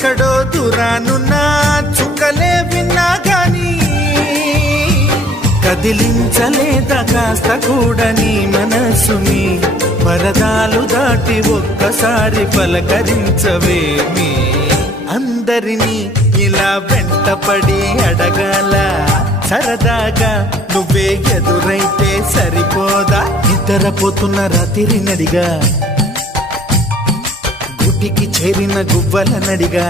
ఎక్కడో దూరానున్నా చుక్కలే విన్నా గాని కదిలించలేదా కాస్త కూడా నీ మనసుని పరదాలు దాటి ఒక్కసారి పలకరించవేమి అందరినీ ఇలా వెంటపడి అడగాల సరదాగా నువ్వే ఎదురైతే సరిపోదా నిద్రపోతున్న రాత్రి నడిగా గుటికి చేరిన గువ్వల నడిగా